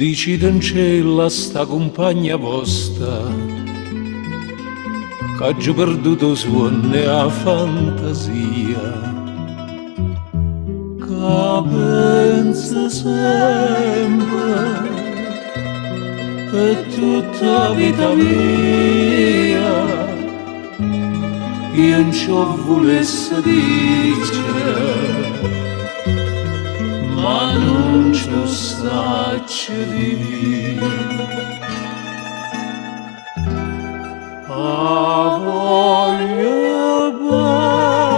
Dici in cielo a sta compagna vostra che ha già perduto suono e la fantasia, che pensa sempre per tutta la vita mia. Io non ci volesse dire, ma non ci saccio dire. A voglia bene,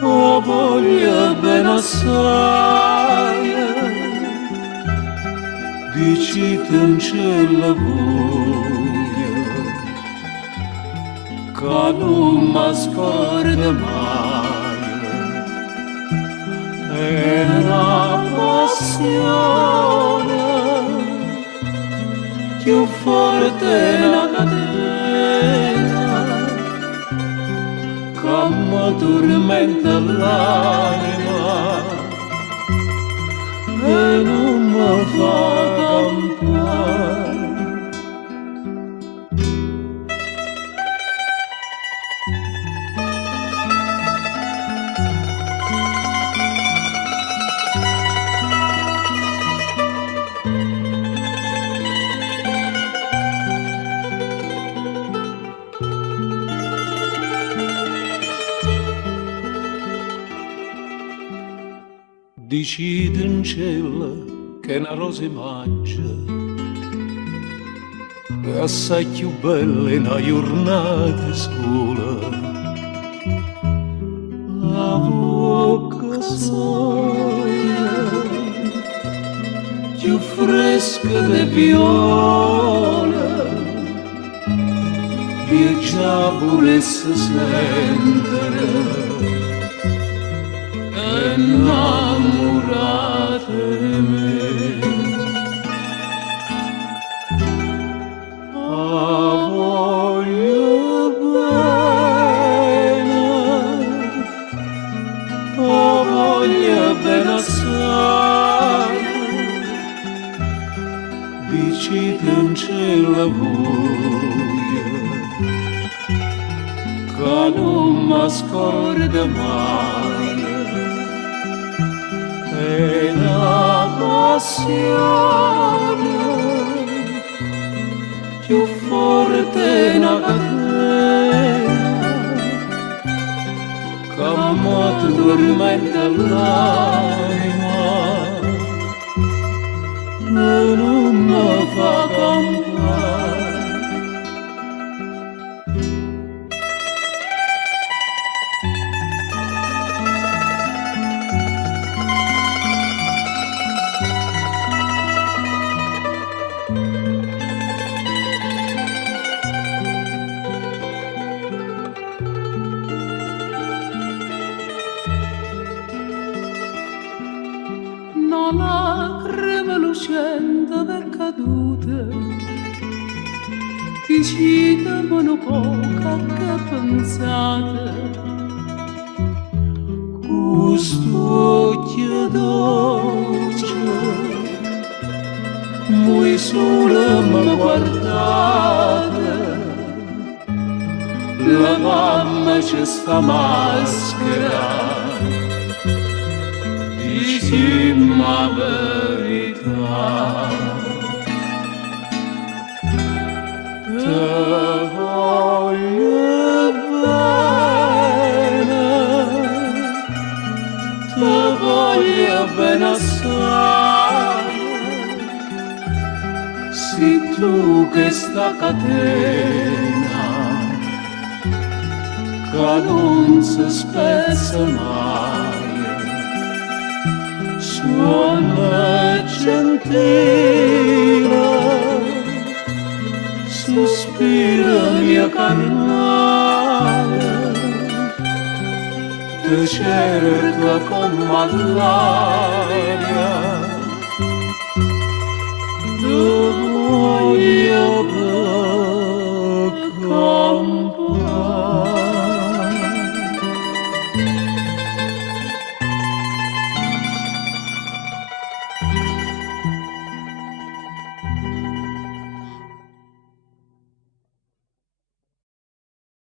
a voglia bene assai, dici che non c'è la voglia, che non mi scorda mai. È una passione più forte una catena che mi tormenta l'anima e non mi fa campare. Dici in cielo che una rosa mangia, è assai più bella in una giornata sola. La bocca soia, più fresca di viola, io già volesse sentire innamorate me. A voglia bene, a voglia bene assai, dici che non c'è la voglia, che non mi scorda mai. È una passione più forte una catena che mi tormenta l'anima e non mi fa campare. Una lacrima lucente per cadute, dicidemelo poco che pensate. Quest'occhio dolce, voi solo mi guardate, la mamma c'è sta maschera, dici la verità. Te voglio bene, te voglio bene assai, sei tu che sta catena che non si spezza mai. Suona gentile, sospira mia carnale, te cerca con mallare.